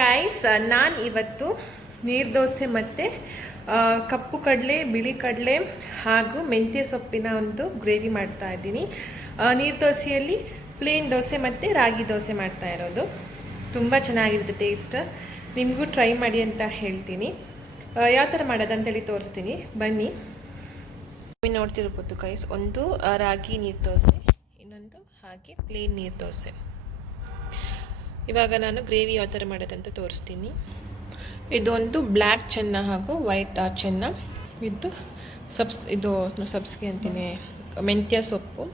Guys, ನಾನು ಇವತ್ತು ನೀರು ದೋಸೆ ಮತ್ತು ಕಪ್ಪು ಕಡಲೆ, ಬಿಳಿ ಕಡಲೆ ಹಾಗೂ ಮೆಂತ್ಯ ಸೊಪ್ಪಿನ ಒಂದು ಗ್ರೇವಿ ಮಾಡ್ತಾ ಇದ್ದೀನಿ. ನೀರು ದೋಸೆಯಲ್ಲಿ ಪ್ಲೇನ್ ದೋಸೆ ಮತ್ತು ರಾಗಿ ದೋಸೆ ಮಾಡ್ತಾ ಇರೋದು. ತುಂಬ ಚೆನ್ನಾಗಿರುತ್ತೆ ಟೇಸ್ಟ್. ನಿಮಗೂ ಟ್ರೈ ಮಾಡಿ ಅಂತ ಹೇಳ್ತೀನಿ. ಯಾವ ಥರ ಮಾಡೋದು ಅಂತೇಳಿ ತೋರಿಸ್ತೀನಿ, ಬನ್ನಿ. ನೋಡ್ತಿರ್ಬೋದು ಗೈಸ್, ಒಂದು ರಾಗಿ ನೀರು ದೋಸೆ, ಇನ್ನೊಂದು ಹಾಗೆ ಪ್ಲೇನ್ ನೀರು ದೋಸೆ. ಇವಾಗ ನಾನು ಗ್ರೇವಿ ಯಾವ ಥರ ಮಾಡೋದಂತ ತೋರಿಸ್ತೀನಿ. ಇದೊಂದು ಬ್ಲ್ಯಾಕ್ ಚೆನ್ನ ಹಾಗೂ ವೈಟ್ ಚೆನ್ನ ವಿತ್ ಇದು ಸಬ್ಸ್ಗೆ ಅಂತೀನಿ, ಮೆಂತ್ಯ ಸೊಪ್ಪು.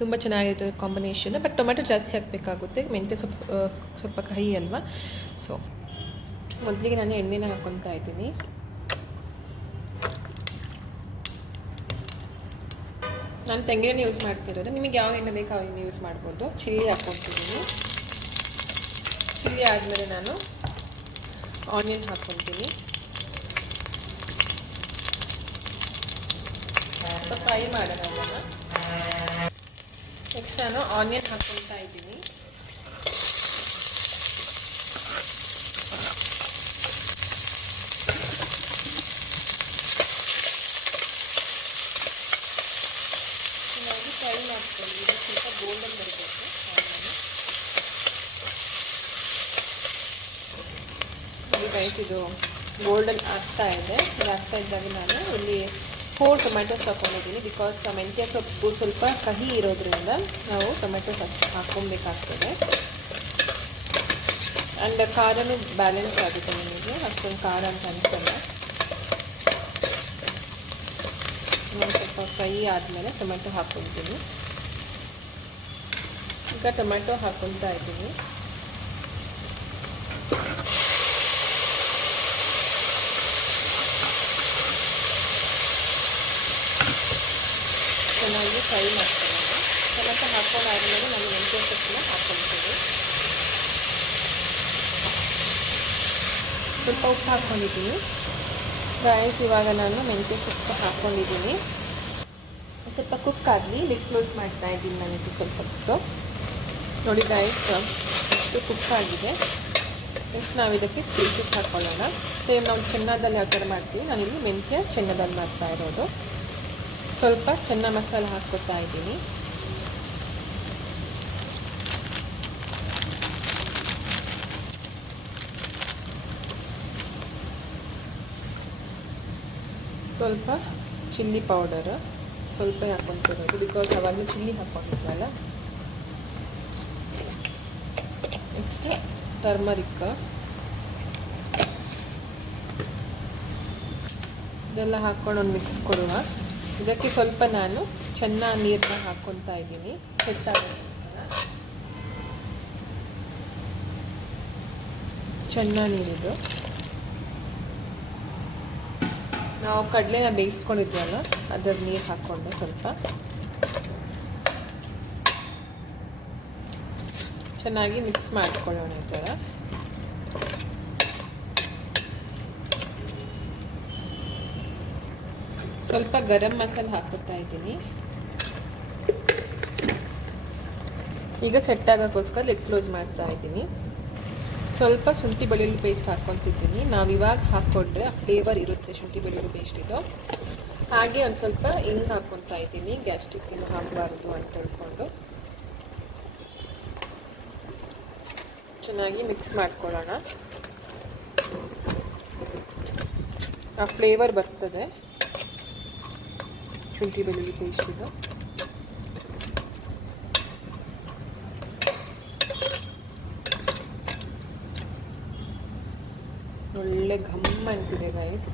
ತುಂಬ ಚೆನ್ನಾಗಿರ್ತದೆ ಕಾಂಬಿನೇಷನ್. ಬಟ್ ಟೊಮೆಟೊ ಜಾಸ್ತಿ ಹಾಕಬೇಕಾಗುತ್ತೆ, ಮೆಂತ್ಯ ಸೊಪ್ಪು ಸ್ವಲ್ಪ ಕಹಿ ಅಲ್ವಾ. ಸೊ ಮೊದಲಿಗೆ ನಾನು ಎಣ್ಣೆನ ಹಾಕ್ಕೊತಾ ಇದ್ದೀನಿ. ನಾನು ತೆಂಗಿನ ಯೂಸ್ ಮಾಡ್ತಿರೋದು, ನಿಮಗೆ ಯಾವ ಎಣ್ಣೆ ಬೇಕು ಆ ಎಣ್ಣೆ ಯೂಸ್ ಮಾಡ್ಬೋದು. ಚಿಲ್ಲಿ ಹಾಕ್ಕೊತಿದ್ದೀನಿ. ಚಿಲ್ಲಿ ಆದಮೇಲೆ ನಾನು ಆನಿಯನ್ ಹಾಕ್ಕೊತೀನಿ. ಸ್ವಲ್ಪ ಫ್ರೈ ಮಾಡೋಣ ಅದನ್ನು. ನೆಕ್ಸ್ಟ್ ನಾನು ಆನಿಯನ್ ಹಾಕ್ಕೊಳ್ತಾ ಇದ್ದೀನಿ. ಚೆನ್ನಾಗಿ ಫ್ರೈ ಮಾಡ್ಕೊಳ್ಳಿ. ಇದು ಸ್ವಲ್ಪ ಗೋಲ್ಡನ್ ಬರಬೇಕು. ಇದು ಗೋಲ್ಡನ್ ಆಗ್ತಾ ಇದೆ. ಇದು ಆಗ್ತಾ ಇದ್ದಾಗ ನಾನು ಇಲ್ಲಿ 4 ಟೊಮೆಟೊಸ್ ಹಾಕ್ಕೊಂಡಿದ್ದೀನಿ. ಬಿಕಾಸ್ ಮೆಂತ್ಯ ಸೊಪ್ಪು ಸ್ವಲ್ಪ ಕಹಿ ಇರೋದ್ರಿಂದ ನಾವು ಟೊಮೆಟೊಸ್ ಹಾಕ್ಕೊಬೇಕಾಗ್ತದೆ. ಆ್ಯಂಡ್ ಖಾರನೂ ಬ್ಯಾಲೆನ್ಸ್ ಆಗುತ್ತೆ, ನಿಮಗೆ ಅಷ್ಟೊಂದು ಖಾರ ಅಂತ ಅನಿಸಲ್ಲ. ನಾನು ಸ್ವಲ್ಪ ಫ್ರೈ ಆದಮೇಲೆ ಟೊಮೆಟೊ ಹಾಕ್ಕೊತೀನಿ. ಈಗ ಟೊಮೆಟೊ ಹಾಕ್ಕೊತಾ ಇದ್ದೀನಿ. ಚೆನ್ನಾಗಿ ಫ್ರೈ ಮಾಡ್ಕೊಳ್ಳೋಣ. ಟೊಮೆಟೊ ಹಾಕ್ಕೊಂಡಾದ್ಮೇಲೆ ನಾನು ಮೆಂತ್ಯ ಸೊಪ್ಪನ್ನ ಹಾಕ್ಕೊಳ್ತೀನಿ. ಸ್ವಲ್ಪ ಉಪ್ಪು ಹಾಕ್ಕೊಂಡಿದ್ದೀನಿ ಗೈಸ್. ಇವಾಗ ನಾನು ಮೆಂತ್ಯ ಸೊಪ್ಪು ಹಾಕ್ಕೊಂಡಿದ್ದೀನಿ. ಸ್ವಲ್ಪ ಕುಕ್ ಆಗಲಿ, ಲಿಡ್ ಕ್ಲೋಸ್ ಮಾಡ್ತಾ ಇದ್ದೀನಿ ನಾನಿದು ಸ್ವಲ್ಪ ಹೊತ್ತು. ನೋಡಿ ಗೈಸ್, ಎಷ್ಟು ಕುಕ್ ಆಗಿದೆ. ನೆಕ್ಸ್ಟ್ ನಾವು ಇದಕ್ಕೆ ಸ್ಪೈಸಸ್ ಹಾಕ್ಕೊಳ್ಳೋಣ. ಸೇಮ್ ನಾವು ಚೆನ್ನದಲ್ಲಿ ಯಾವ ಥರ ಮಾಡ್ತೀವಿ, ನಾನಿಲ್ಲಿ ಮೆಂತ್ಯ ಚೆನ್ನದಲ್ಲಿ ಮಾಡ್ತಾ ಇರೋದು. ಸ್ವಲ್ಪ ಚೆನ್ನ ಮಸಾಲ ಹಾಕ್ಕೊತಾ ಇದ್ದೀನಿ. ಸ್ವಲ್ಪ ಚಿಲ್ಲಿ ಪೌಡರ್ ಸ್ವಲ್ಪ ಹಾಕ್ಕೊತಿರೋದು, ಬಿಕಾಸ್ ಅವಾಗಲೂ ಚಿಲ್ಲಿ ಹಾಕ್ಕೊಂಡಿದ್ವಲ್ಲ. ನೆಕ್ಸ್ಟ್ ಟರ್ಮರಿಕ್, ಇದೆಲ್ಲ ಹಾಕ್ಕೊಂಡು ಒಂದು ಮಿಕ್ಸ್ ಕೊಡುವ. ಇದಕ್ಕೆ ಸ್ವಲ್ಪ ನಾನು ಚೆನ್ನ ನೀರನ್ನ ಹಾಕ್ಕೊತಾ ಇದ್ದೀನಿ. ಸೆಟ್ ಆಗೋದು ಚೆನ್ನ ನೀರಿದು. ನಾವು ಕಡಲೆನ ಬೇಯಿಸ್ಕೊಂಡಿದ್ವಲ್ಲ, ಅದರ ನೀರು ಹಾಕ್ಕೊಂಡು ಸ್ವಲ್ಪ ಚೆನ್ನಾಗಿ ಮಿಕ್ಸ್ ಮಾಡ್ಕೊಳ್ಳೋಣ. ಈ ಥರ ಸ್ವಲ್ಪ ಗರಂ ಮಸಾಲೆ ಹಾಕ್ಕೊತಾ ಇದ್ದೀನಿ. ಈಗ ಸೆಟ್ ಆಗೋಕ್ಕೋಸ್ಕರ ಲಿಡ್ ಕ್ಲೋಸ್ ಮಾಡ್ತಾ ಇದ್ದೀನಿ. ಸ್ವಲ್ಪ ಶುಂಠಿ ಬೆಳ್ಳುಳ್ಳಿ ಪೇಸ್ಟ್ ಹಾಕ್ಕೊತಿದ್ದೀನಿ. ನಾವು ಇವಾಗ ಹಾಕ್ಕೊಂಡ್ರೆ ಆ ಫ್ಲೇವರ್ ಇರುತ್ತೆ ಶುಂಠಿ ಬೆಳ್ಳುಳ್ಳಿ ಪೇಸ್ಟ್ ಇದು. ಹಾಗೆ ಒಂದು ಸ್ವಲ್ಪ ಹಿಂಗೆ ಹಾಕ್ಕೊತಾ ಇದ್ದೀನಿ, ಗ್ಯಾಸ್ಟ್ರಿಕ್ ಏನು ಆಗಬಾರ್ದು ಅಂತ ಹೇಳ್ಕೊಂಡು. ಚೆನ್ನಾಗಿ ಮಿಕ್ಸ್ ಮಾಡ್ಕೊಳ್ಳೋಣ. ಆ ಫ್ಲೇವರ್ ಬರ್ತದೆ ಶುಂಠಿ ಬೆಳ್ಳುಳ್ಳಿ ಪೇಸ್ಟ್ ಇದು. ಒಳ್ಳೆ ಘಮ್ ಅಂತಿದೆ ಗೈಸ್.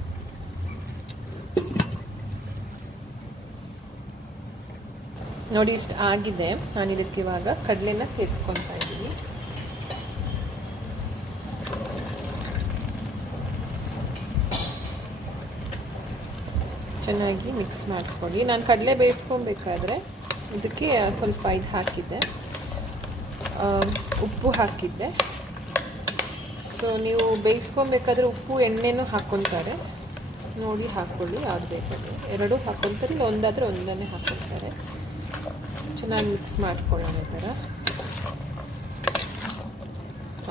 ನೋಡಿ ಇಷ್ಟು ಆಗಿದೆ. ನಾನು ಇದಕ್ಕೆ ಇವಾಗ ಕಡಲೆನ ಸೇರಿಸ್ಕೊತಾ ಇದ್ದೀನಿ. ಚೆನ್ನಾಗಿ ಮಿಕ್ಸ್ ಮಾಡ್ಕೊಳ್ಳಿ. ನಾನು ಕಡಲೆ ಬೇಯಿಸ್ಕೊಬೇಕಾದ್ರೆ ಇದಕ್ಕೆ ಸ್ವಲ್ಪ ಇದು ಹಾಕಿದ್ದೆ, ಉಪ್ಪು ಹಾಕಿದ್ದೆ. ಸೊ ನೀವು ಬೇಯಿಸ್ಕೊಬೇಕಾದ್ರೆ ಉಪ್ಪು ಎಣ್ಣೆನೂ ಹಾಕ್ಕೊತಾರೆ, ನೋಡಿ ಹಾಕ್ಕೊಳ್ಳಿ. ಯಾವ್ದು ಬೇಕಾದ್ರೆ ಎರಡೂ ಹಾಕ್ಕೊತಾರೆ, ಇಲ್ಲ ಒಂದಾದರೆ ಒಂದನ್ನೇ ಹಾಕ್ಕೊತಾರೆ. ಚೆನ್ನಾಗಿ ಮಿಕ್ಸ್ ಮಾಡ್ಕೊಳ್ಳೋಣ ಈ ಥರ.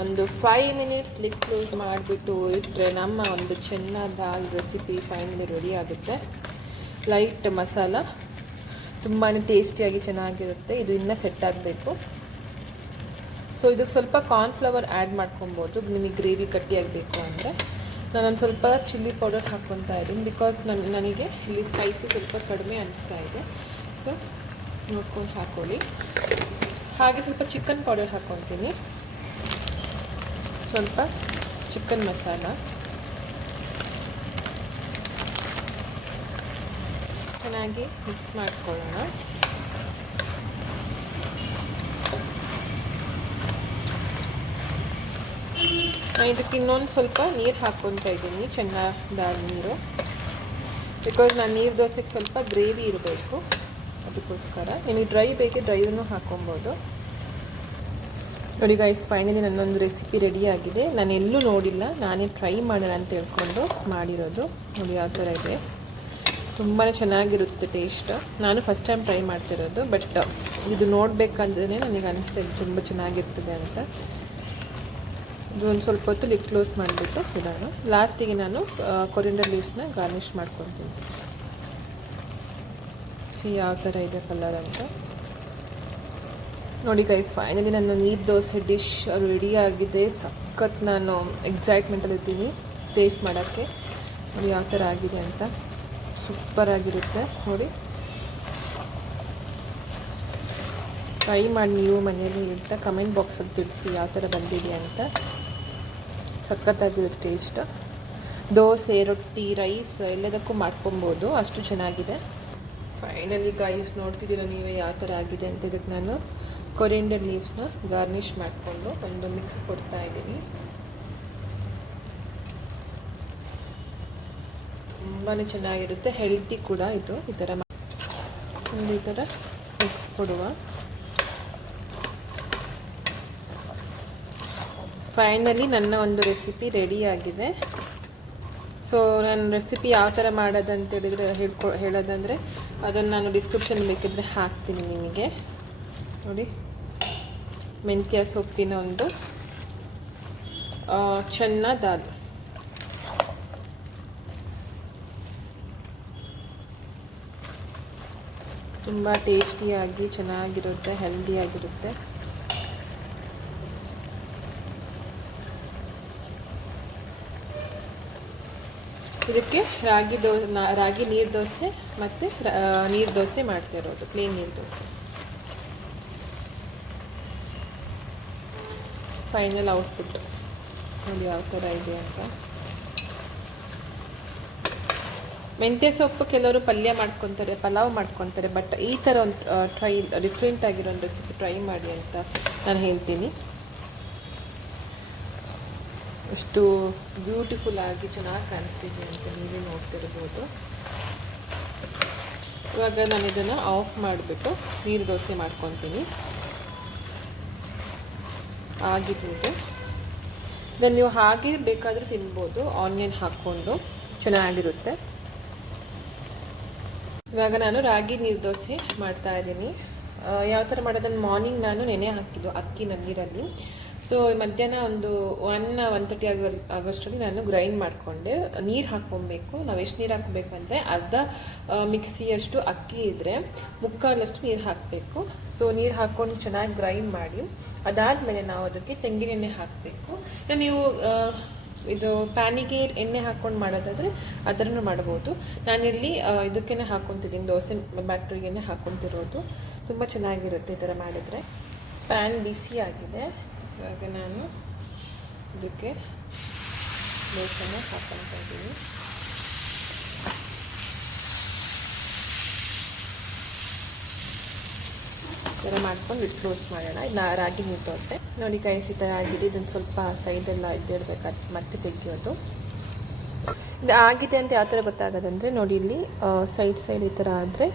ಒಂದು 5 ಮಿನಿಟ್ಸ್ ಲಿಡ್ ಕ್ಲೋಸ್ ಮಾಡಿಬಿಟ್ಟು ಇಟ್ಟರೆ ನಮ್ಮ ಒಂದು chana dal recipe finally ready ಆಗುತ್ತೆ. ಲೈಟ್ ಮಸಾಲ, ತುಂಬಾ ಟೇಸ್ಟಿಯಾಗಿ ಚೆನ್ನಾಗಿರುತ್ತೆ. ಇದು ಇನ್ನೂ ಸೆಟ್ ಆಗಬೇಕು. ಸೊ ಇದಕ್ಕೆ ಸ್ವಲ್ಪ ಕಾರ್ನ್ಫ್ಲವರ್ ಆ್ಯಡ್ ಮಾಡ್ಕೊಬೋದು ನಿಮಗೆ ಗ್ರೇವಿ ಗಟ್ಟಿಯಾಗಬೇಕು ಅಂದರೆ. ನಾನೊಂದು ಸ್ವಲ್ಪ ಚಿಲ್ಲಿ ಪೌಡರ್ ಹಾಕ್ಕೊತಾ ಇದ್ದೀನಿ, ಬಿಕಾಸ್ ನನಗೆ ಇಲ್ಲಿ ಸ್ಪೈಸಿ ಸ್ವಲ್ಪ ಕಡಿಮೆ ಅನಿಸ್ತಾ ಇದೆ. ಸೊ ನೋಡ್ಕೊಂಡು ಹಾಕ್ಕೊಳ್ಳಿ. ಹಾಗೆ ಸ್ವಲ್ಪ ಚಿಕನ್ ಪೌಡರ್ ಹಾಕ್ಕೊತೀನಿ, ಸ್ವಲ್ಪ ಚಿಕನ್ ಮಸಾಲ, ಚೆನ್ನಾಗಿ ಮಿಕ್ಸ್ ಮಾಡ್ಕೊಳ್ಳೋಣ. ಇದಕ್ಕೆ ಇನ್ನೊಂದು ಸ್ವಲ್ಪ ನೀರು ಹಾಕ್ಕೊತಾ ಇದ್ದೀನಿ, ಚೆನ್ನಾದಾದ ನೀರು, ಬಿಕಾಸ್ ನಾನು ನೀರು ದೋಸೆಗೆ ಸ್ವಲ್ಪ ಗ್ರೇವಿ ಇರಬೇಕು, ಅದಕ್ಕೋಸ್ಕರ. ನಿಮಗೆ ಡ್ರೈ ಬೇಕಿದ್ರೆ ಡ್ರೈವನ್ನು ಹಾಕ್ಕೊಬೋದು. ನೋಡಿ ಗೈಸ್, ಫೈನಲಿ ನನ್ನೊಂದು ರೆಸಿಪಿ ರೆಡಿಯಾಗಿದೆ. ನಾನು ಎಲ್ಲೂ ನೋಡಿಲ್ಲ, ನಾನೇ ಟ್ರೈ ಮಾಡೋಣ ಅಂತ ಹೇಳ್ಕೊಂಡು ಮಾಡಿರೋದು. ನೋಡಿ ಯಾವ ಥರ ಇದೆ, ತುಂಬಾ ಚೆನ್ನಾಗಿರುತ್ತೆ ಟೇಸ್ಟ್. ನಾನು ಫಸ್ಟ್ ಟೈಮ್ ಟ್ರೈ ಮಾಡ್ತಿರೋದು, ಬಟ್ ಇದು ನೋಡಬೇಕಂದ್ರೆ ನನಗೆ ಅನಿಸ್ತಾ ಇದೆ ತುಂಬ ಚೆನ್ನಾಗಿರ್ತದೆ ಅಂತ. ಇದು ಒಂದು ಸ್ವಲ್ಪ ಹೊತ್ತು ಲಿಡ್ ಕ್ಲೋಸ್ ಮಾಡಿಬಿಟ್ಟು ಇಡೋಣ. ಲಾಸ್ಟಿಗೆ ನಾನು ಕೊರಿಯಂಡರ್ ಲೀವ್ಸ್ನ ಗಾರ್ನಿಷ್ ಮಾಡ್ಕೊತೀನಿ. ಯಾವ ಥರ ಇದೆ ಕಲರ್ ಅಂತ ನೋಡಿ ಗೈಸ್. ಫೈನಲಿ ನನ್ನ ನೀರು ದೋಸೆ ಡಿಶ್ ರೆಡಿಯಾಗಿದೆ. ಸಖತ್ ನಾನು ಎಕ್ಸೈಟ್ಮೆಂಟಲ್ಲಿದ್ದೀನಿ ಟೇಸ್ಟ್ ಮಾಡೋಕ್ಕೆ. ನೋಡಿ ಯಾವ ಥರ ಆಗಿದೆ ಅಂತ, ಸೂಪರಾಗಿರುತ್ತೆ. ನೋಡಿ ಟ್ರೈ ಮಾಡಿ ನೀವು ಮನೆಯಲ್ಲಿ ಅಂತ ಕಮೆಂಟ್ ಬಾಕ್ಸಲ್ಲಿ ತಿಳಿಸಿ ಯಾವ ಥರ ಬಂದಿದೆ ಅಂತ. ಸಖತ್ತಾಗಿರುತ್ತೆ ಟೇಸ್ಟ್. ದೋಸೆ, ರೊಟ್ಟಿ, ರೈಸ್ ಎಲ್ಲದಕ್ಕೂ ಮಾಡ್ಕೊಬೋದು, ಅಷ್ಟು ಚೆನ್ನಾಗಿದೆ. ಫೈನಲಿ ಗೈಸ್ ನೋಡ್ತಿದ್ದೀರಾ ನೀವೇ ಯಾವ ಥರ ಆಗಿದೆ ಅಂತ. ಇದಕ್ಕೆ ನಾನು ಕೊರಿಯಂಡರ್ ಲೀವ್ಸ್ನ ಗಾರ್ನಿಷ್ ಮಾಡಿಕೊಂಡು ಒಂದು ಮಿಕ್ಸ್ ಕೊಡ್ತಾ ಇದ್ದೀನಿ. ತುಂಬಾ ಚೆನ್ನಾಗಿರುತ್ತೆ, ಹೆಲ್ತಿ ಕೂಡ ಇದು. ಈ ಥರ ಮಿಕ್ಸ್ ಕೊಡುವ. ಫೈನಲಿ ನನ್ನ ಒಂದು ರೆಸಿಪಿ ರೆಡಿಯಾಗಿದೆ. ಸೊ ನನ್ನ ರೆಸಿಪಿ ಯಾವ ಥರ ಮಾಡೋದಂತ ಹೇಳೋದಂದರೆ ಅದನ್ನು ನಾನು ಡಿಸ್ಕ್ರಿಪ್ಷನ್ ಬೇಕಿದ್ರೆ ಹಾಕ್ತೀನಿ ನಿಮಗೆ. ನೋಡಿ, ಮೆಂತ್ಯ ಸೊಪ್ಪಿನ ಒಂದು ಚೆನ್ನ ದಾಲ್. ತುಂಬ ಟೇಸ್ಟಿಯಾಗಿ ಚೆನ್ನಾಗಿರುತ್ತೆ, ಹೆಲ್ದಿಯಾಗಿರುತ್ತೆ. ಇದಕ್ಕೆ ರಾಗಿ ನೀರು ದೋಸೆ ಮತ್ತು ನೀರು ದೋಸೆ ಮಾಡ್ತಿರೋದು, ಪ್ಲೇನ್ ನೀರು ದೋಸೆ. ಫೈನಲ್ ಔಟ್ಪುಟ್ ನೋಡಿ ಯಾವ ಥರ ಇದೆ ಅಂತ. ಮೆಂತ್ಯ ಸೊಪ್ಪು ಕೆಲವರು ಪಲ್ಯ ಮಾಡ್ಕೊತಾರೆ, ಪಲಾವ್ ಮಾಡ್ಕೊತಾರೆ, ಬಟ್ ಈ ಥರ ಒಂದು ಡಿಫ್ರೆಂಟ್ ಆಗಿರೋ ಒಂದು ರೆಸಿಪಿ ಟ್ರೈ ಮಾಡಿ ಅಂತ ನಾನು ಹೇಳ್ತೀನಿ. ಎಷ್ಟು ಬ್ಯೂಟಿಫುಲ್ ಆಗಿ ಚೆನ್ನಾಗಿ ಕಾಣಿಸ್ತಿದೆ ಅಂತ ನೀವೇ ನೋಡ್ತಿರ್ಬೋದು. ಇವಾಗ ನಾನು ಇದನ್ನು ಆಫ್ ಮಾಡಿಬಿಟ್ಟು ನೀರು ದೋಸೆ ಮಾಡ್ಕೊತೀನಿ. ಆಗಿರ್ಬೋದು ಇದನ್ನು ನೀವು ಹಾಗೆ ಬೇಕಾದರೂ ತಿನ್ಬೋದು, ಆನಿಯನ್ ಹಾಕ್ಕೊಂಡು ಚೆನ್ನಾಗಿರುತ್ತೆ. ಇವಾಗ ನಾನು ರಾಗಿ ನೀರು ದೋಸೆ ಮಾಡ್ತಾಯಿದ್ದೀನಿ. ಯಾವ ಥರ ಮಾಡೋದನ್ನು ಮಾರ್ನಿಂಗ್ ನಾನು ನೆನೆ ಹಾಕಿದ್ದು ಅಕ್ಕಿ ನೀರಲ್ಲಿ. ಸೊ ಮಧ್ಯಾಹ್ನ ಒಂದು 1:30 ಆಗೋಷ್ಟರಲ್ಲಿ ನಾನು ಗ್ರೈಂಡ್ ಮಾಡಿಕೊಂಡೆ. ನೀರು ಹಾಕ್ಕೊಬೇಕು. ನಾವು ಎಷ್ಟು ನೀರು ಹಾಕಬೇಕಂದ್ರೆ ಅರ್ಧ ಮಿಕ್ಸಿಯಷ್ಟು ಅಕ್ಕಿ ಇದ್ದರೆ ಮುಕ್ಕಾಲಷ್ಟು ನೀರು ಹಾಕಬೇಕು. ಸೊ ನೀರು ಹಾಕ್ಕೊಂಡು ಚೆನ್ನಾಗಿ ಗ್ರೈಂಡ್ ಮಾಡಿ ಅದಾದಮೇಲೆ ನಾವು ಅದಕ್ಕೆ ತೆಂಗಿನೆಣ್ಣೆ ಹಾಕಬೇಕು. ನೀವು ಇದು ಪ್ಯಾನಿಗೆ ಎಣ್ಣೆ ಹಾಕ್ಕೊಂಡು ಮಾಡೋದಾದರೆ ಅದನ್ನು ಮಾಡ್ಬೋದು. ನಾನಿಲ್ಲಿ ಇದಕ್ಕೇ ಹಾಕ್ಕೊತಿದ್ದೀನಿ, ದೋಸೆ ಬ್ಯಾಟ್ರಿಗೆ ಹಾಕ್ಕೊತಿರೋದು. ತುಂಬ ಚೆನ್ನಾಗಿರುತ್ತೆ ಈ ಥರ ಮಾಡಿದರೆ. ಪ್ಯಾನ್ ಬಿಸಿ ಆಗಿದೆ. ಇವಾಗ ನಾನು ಇದಕ್ಕೆ ದೋಸೆನ ಹಾಕ್ಕೊತಾ ಇದ್ದೀನಿ. ಈ ಥರ ಮಾಡ್ಕೊಂಡು ಕ್ಲೋಸ್ ಮಾಡೋಣ. ಇದು ರಾಗಿ ನೀರು ದೋಸೆ ನೋಡಿ ಗೈಸ್, ಈ ಥರ ಆಗಿದೆ. ಇದನ್ನು ಸ್ವಲ್ಪ ಸೈಡೆಲ್ಲ ಇದ್ದಿರಬೇಕಾದ್ರೆ ಮತ್ತೆ ತೆಗಿಯೋದು. ಇದು ಆಗಿದೆ ಅಂತ ಯಾವ ಥರ ಗೊತ್ತಾಗೋದಂದರೆ ನೋಡಿ, ಇಲ್ಲಿ ಸೈಡ್ ಈ ಥರ ಆದರೆ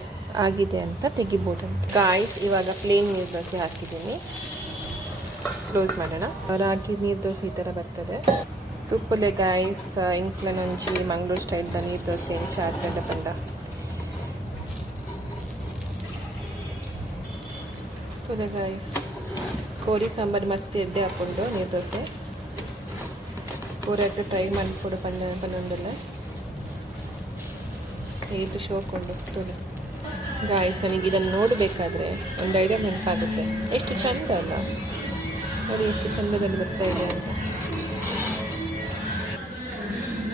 ಆಗಿದೆ ಅಂತ ತೆಗಿಬೋದು ಅಂತ. ಗಾಯ್ಸ್ ಇವಾಗ ಪ್ಲೇನ್ ನೀರು ದೋಸೆ ಹಾಕಿದ್ದೀನಿ. ಕ್ಲೋಸ್ ಮಾಡೋಣ. ರಾಗಿ ನೀರು ದೋಸೆ ಈ ಥರ ಬರ್ತದೆ. ತುಪ್ಪಲೆ ಗಾಯ್ಸ್ ಇಂಕ್ಲ ನಂಜಿ ಮಂಗಳೂರು ಸ್ಟೈಲ್ ನೀರು ದೋಸೆ ಚಾರ್ಜೆಲ್ಲ ಬಂದ. ತುದೆ ಗಾಯ್ಸ್ ಕೋರಿ ಸಾಂಬಾರು ಮಸ್ತ್ ಎಡ್ಡೆ ಹಾಕ್ಕೊಂಡು ನೀರು ದೋಸೆ ಪೂರೈತು ಟ್ರೈ ಮಾಡಿಕೊಡು ಪನ್ನೊಂದೆಲ್ಲ ಇದು ಶೋಕೊಂಡು ತುಳು ಗಾಯ್ಸ್. ನನಗೆ ಇದನ್ನು ನೋಡಬೇಕಾದ್ರೆ ಒಂದು ಐಡಿಯಾ ನೆನಪಾಗುತ್ತೆ. ಎಷ್ಟು ಚಂದ ಅಲ್ಲ ನೋಡಿ, ಎಷ್ಟು ಚಂದದಲ್ಲಿ ಬರ್ತಾ ಇದೆ ಅಂತ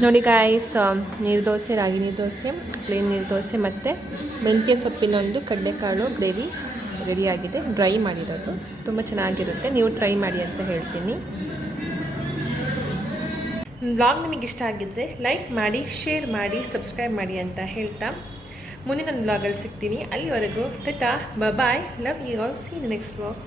ನೋಡಿ ಗಾಯ್ಸ್. ನೀರು ದೋಸೆ, ರಾಗಿ ನೀರು ದೋಸೆ, ಪ್ಲೇನ್ ನೀರು ದೋಸೆ ಮತ್ತು ಮೆಂತ್ಯ ಸೊಪ್ಪಿನ ಒಂದು ಕಡಲೆಕಾಳು ಗ್ರೇವಿ ರೆಡಿಯಾಗಿದೆ. ಡ್ರೈ ಮಾಡಿರೋದು ತುಂಬ ಚೆನ್ನಾಗಿರುತ್ತೆ, ನೀವು ಟ್ರೈ ಮಾಡಿ ಅಂತ ಹೇಳ್ತೀನಿ. ಬ್ಲಾಗ್ ನಿಮಗೆ ಇಷ್ಟ ಆಗಿದ್ದರೆ ಲೈಕ್ ಮಾಡಿ, ಶೇರ್ ಮಾಡಿ, ಸಬ್ಸ್ಕ್ರೈಬ್ ಮಾಡಿ ಅಂತ ಹೇಳ್ತಾ ಮುಂದಿನ ಬ್ಲಾಗಲ್ಲಿ ಸಿಗ್ತೀನಿ. ಅಲ್ಲಿವರೆಗೂ tata, bye, love you all, see the next blog.